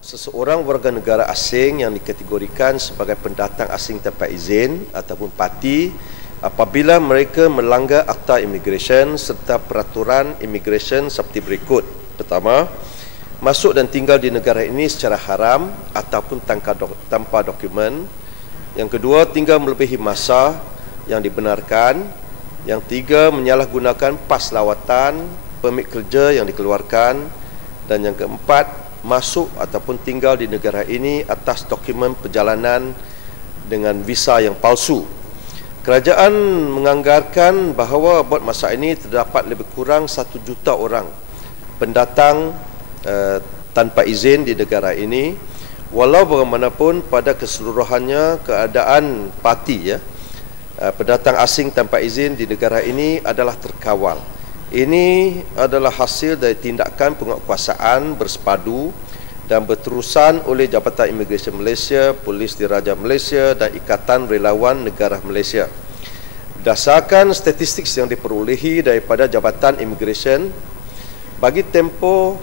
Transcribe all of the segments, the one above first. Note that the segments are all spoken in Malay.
Seseorang warga negara asing yang dikategorikan sebagai pendatang asing tanpa izin ataupun parti apabila mereka melanggar Akta Imigresen serta peraturan imigresen seperti berikut. Pertama, masuk dan tinggal di negara ini secara haram ataupun tanpa dokumen. Yang kedua, tinggal melebihi masa yang dibenarkan. Yang tiga, menyalahgunakan pas lawatan, permit kerja yang dikeluarkan. Dan yang keempat, masuk ataupun tinggal di negara ini atas dokumen perjalanan dengan visa yang palsu. Kerajaan menganggarkan bahawa buat masa ini terdapat lebih kurang 1 juta orang pendatang tanpa izin di negara ini. Walau bagaimanapun pada keseluruhannya keadaan parti pendatang asing tanpa izin di negara ini adalah terkawal. Ini adalah hasil dari tindakan penguatkuasaan bersepadu dan berterusan oleh Jabatan Imigresen Malaysia, Polis Diraja Malaysia dan Ikatan Relawan Negara Malaysia. Berdasarkan statistik yang diperolehi daripada Jabatan Imigresen, bagi tempoh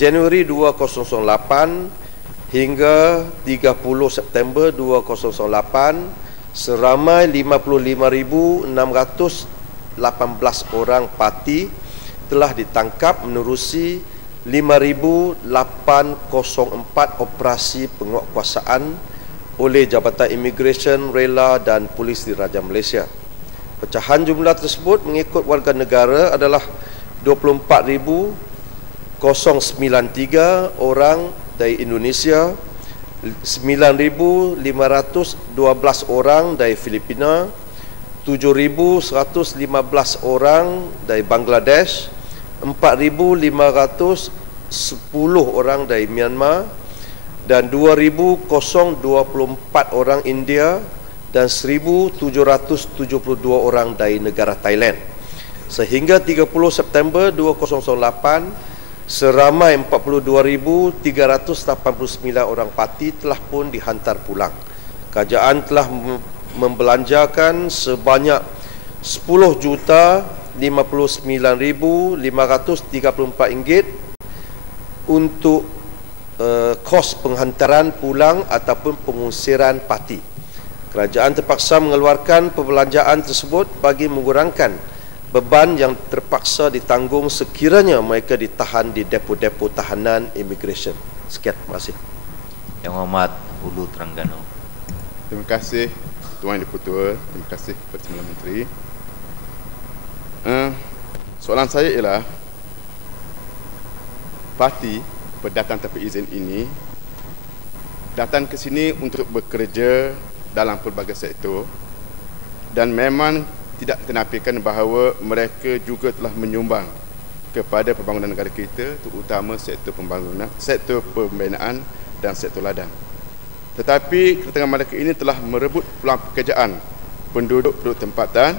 Januari 2008 hingga 30 September 2008, seramai 55,618 orang parti telah ditangkap menerusi 5,804 operasi penguatkuasaan oleh Jabatan Imigresen, Rela dan Polis Diraja Malaysia. Pecahan jumlah tersebut mengikut warga negara adalah 24,093 orang dari Indonesia, 9,512 orang dari Filipina, 7,115 orang dari Bangladesh, 4,510 orang dari Myanmar dan 2,024 orang India dan 1,772 orang dari negara Thailand. Sehingga 30 September 2008, seramai 42,389 orang parti telah pun dihantar pulang. Kerajaan telah membelanjakan sebanyak 10,059,534 ringgit untuk kos penghantaran pulang ataupun pengusiran parti. Kerajaan terpaksa mengeluarkan perbelanjaan tersebut bagi mengurangkan beban yang terpaksa ditanggung sekiranya mereka ditahan di depo-depo tahanan imigresen. Sekian, terima kasih. Yang Hormat Hulu Terengganu. Terima kasih Tuan Dipertua, terima kasih kepada Sembilan Menteri. Soalan saya ialah, parti pendatang tanpa izin ini datang ke sini untuk bekerja dalam pelbagai sektor dan memang tidak kenafikan bahawa mereka juga telah menyumbang kepada pembangunan negara kita, terutama sektor pembangunan, sektor pembinaan dan sektor ladang. Tetapi kedatangan mereka ini telah merebut peluang pekerjaan penduduk tempatan,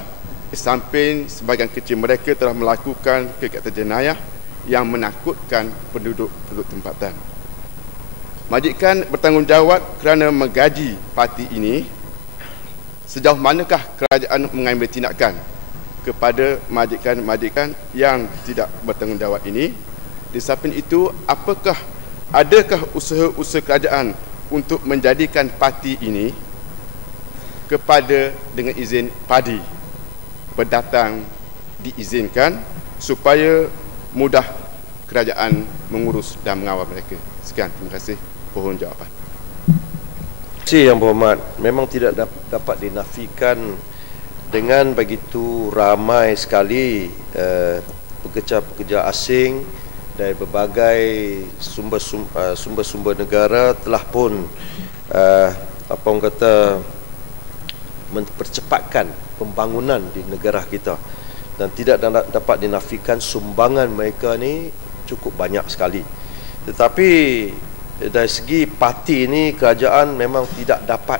di samping sebahagian kecil mereka telah melakukan kegiatan jenayah yang menakutkan penduduk tempatan. Majikan bertanggungjawab kerana menggaji parti ini. Sejauh manakah kerajaan mengambil tindakan kepada majikan-majikan yang tidak bertanggungjawab ini? Di samping itu, adakah usaha-usaha kerajaan untuk menjadikan parti ini dengan izin padi pendatang diizinkan supaya mudah kerajaan mengurus dan mengawal mereka? Sekian, terima kasih. Mohon jawapan. Terima kasih Yang Berhormat. Memang tidak dapat dinafikan dengan begitu ramai sekali pekerja-pekerja asing dari berbagai sumber-sumber negara telah pun mempercepatkan pembangunan di negara kita, dan tidak dapat dinafikan sumbangan mereka ni cukup banyak sekali. Tetapi dari segi parti ini, kerajaan memang tidak dapat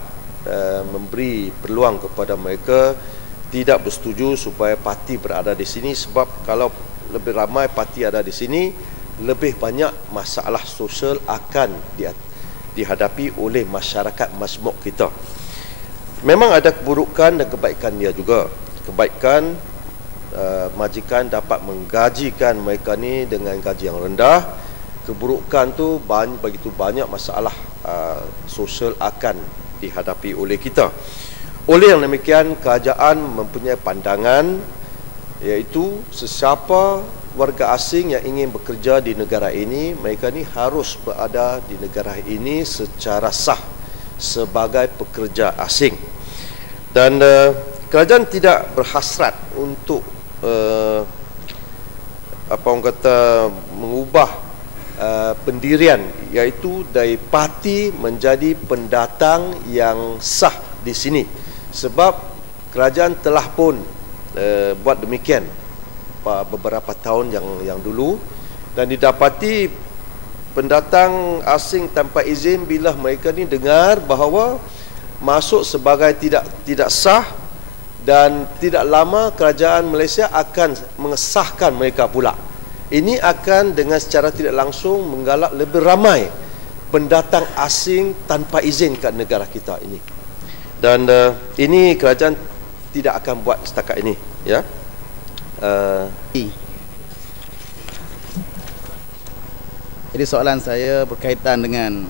memberi peluang kepada mereka, tidak bersetuju supaya parti berada di sini, sebab kalau lebih ramai parti ada di sini, lebih banyak masalah sosial akan dihadapi oleh masyarakat majmuk kita. Memang ada keburukan dan kebaikan dia juga. Kebaikan, majikan dapat menggajikan mereka ni dengan gaji yang rendah, keburukan tu begitu banyak masalah sosial akan dihadapi oleh kita. Oleh yang demikian, kerajaan mempunyai pandangan iaitu sesiapa warga asing yang ingin bekerja di negara ini, mereka ni harus berada di negara ini secara sah sebagai pekerja asing. Dan kerajaan tidak berhasrat untuk mengubah pendirian, iaitu dari parti menjadi pendatang yang sah di sini, sebab kerajaan telah pun buat demikian beberapa tahun yang dulu, dan didapati pendatang asing tanpa izin bila mereka ni dengar bahawa masuk sebagai tidak sah, dan tidak lama kerajaan Malaysia akan mengesahkan mereka pula. Ini akan dengan secara tidak langsung menggalak lebih ramai pendatang asing tanpa izin ke negara kita ini. Dan ini kerajaan tidak akan buat setakat ini, ya. Jadi soalan saya berkaitan dengan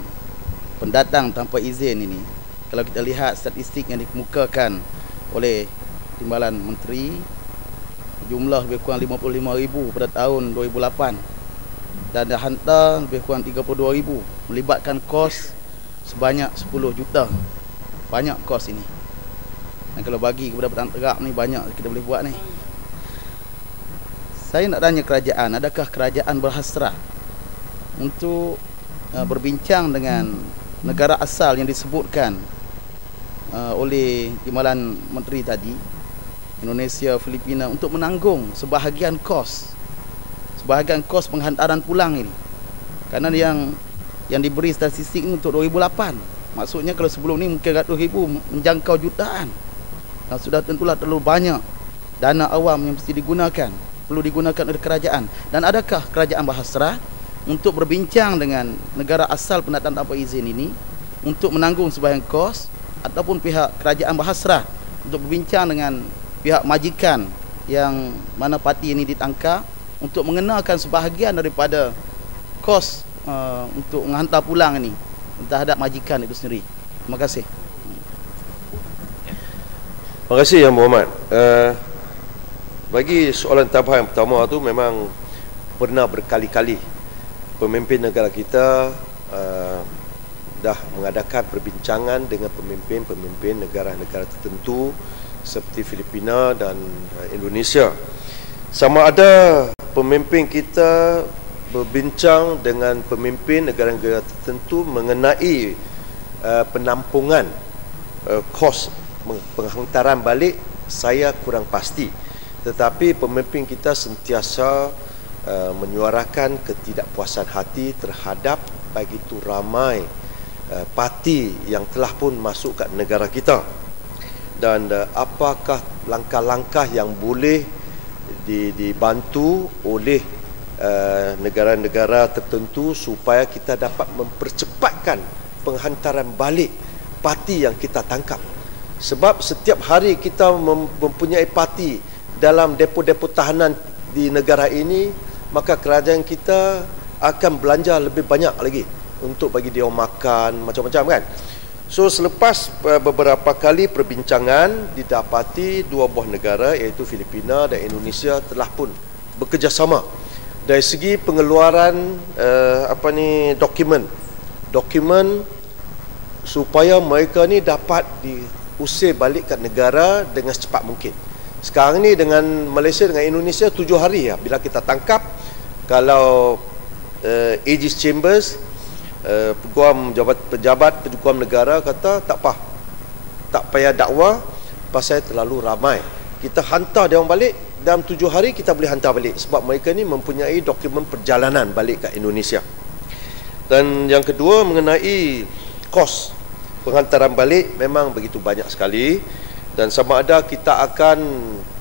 pendatang tanpa izin ini. Kalau kita lihat statistik yang dikemukakan oleh Timbalan Menteri, jumlah lebih kurang 55,000 pada tahun 2008 dan dah hantar lebih kurang 32,000, melibatkan kos sebanyak 10 juta. Banyak kos ini. Dan kalau bagi kepada petang terap ni, banyak kita boleh buat ni. Saya nak tanya kerajaan, adakah kerajaan berhasrat untuk berbincang dengan negara asal yang disebutkan oleh Timbalan Menteri tadi, Indonesia, Filipina, untuk menanggung sebahagian kos penghantaran pulang ini? Kerana yang diberi statistik ini untuk 2008. Maksudnya kalau sebelum ni mungkin ratus ribu menjangkau jutaan. Dan sudah tentulah terlalu banyak dana awam yang mesti perlu digunakan oleh kerajaan. Dan adakah kerajaan berhasrat untuk berbincang dengan negara asal pendatang tanpa izin ini untuk menanggung sebahagian kos, ataupun pihak kerajaan berhasrat untuk berbincang dengan pihak majikan yang mana parti ini ditangkap untuk mengenakan sebahagian daripada kos untuk menghantar pulang ini terhadap majikan itu sendiri? Terima kasih. Terima kasih Yang Berhormat. Bagi soalan tambahan yang pertama tu, memang pernah berkali-kali pemimpin negara kita dah mengadakan perbincangan dengan pemimpin negara-negara tertentu seperti Filipina dan Indonesia. Sama ada pemimpin kita berbincang dengan pemimpin negara-negara tertentu mengenai penampungan kos penghantaran balik, saya kurang pasti. Tetapi pemimpin kita sentiasa menyuarakan ketidakpuasan hati terhadap begitu ramai parti yang telah pun masuk ke negara kita. Dan apakah langkah-langkah yang boleh dibantu oleh negara-negara tertentu supaya kita dapat mempercepatkan penghantaran balik parti yang kita tangkap. Sebab setiap hari kita mempunyai parti dalam depo-depo tahanan di negara ini, maka kerajaan kita akan belanja lebih banyak lagi untuk bagi dia makan macam-macam, kan. So selepas beberapa kali perbincangan, didapati dua buah negara iaitu Filipina dan Indonesia telah pun bekerjasama dari segi pengeluaran dokumen supaya mereka ni dapat diusir balik ke negara dengan secepat mungkin. Sekarang ni dengan Malaysia dengan Indonesia 7 hari ya, bila kita tangkap. Kalau Aegis Chambers, pejabat pejuang negara kata tak payah dakwa pasal terlalu ramai, kita hantar dia orang balik dalam 7 hari, kita boleh hantar balik sebab mereka ni mempunyai dokumen perjalanan balik ke Indonesia. Dan yang kedua, mengenai kos penghantaran balik, memang begitu banyak sekali, dan sama ada kita akan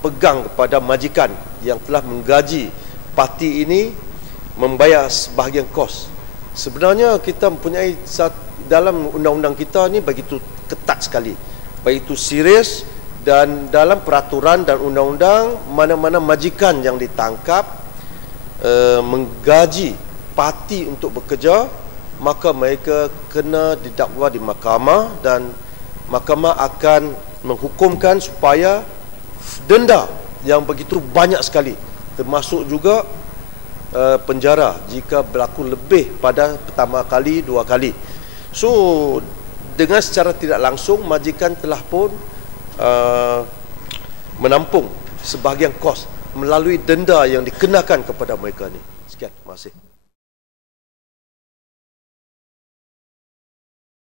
pegang kepada majikan yang telah menggaji parti ini membayar sebahagian kos. Sebenarnya kita mempunyai dalam undang-undang kita ni begitu ketat sekali, begitu serius, dan dalam peraturan dan undang-undang, mana-mana majikan yang ditangkap menggaji parti untuk bekerja, maka mereka kena didakwa di mahkamah dan mahkamah akan menghukumkan supaya denda yang begitu banyak sekali, termasuk juga penjara jika berlaku lebih pada pertama kali, 2 kali. So dengan secara tidak langsung majikan telah pun menampung sebahagian kos melalui denda yang dikenakan kepada mereka ni. Sekian, terima kasih.